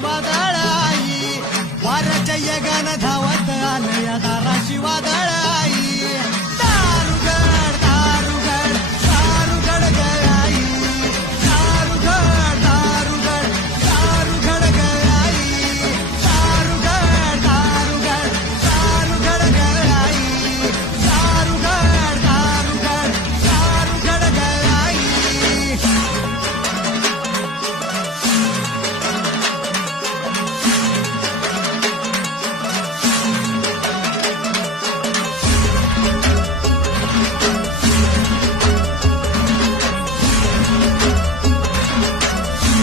you are the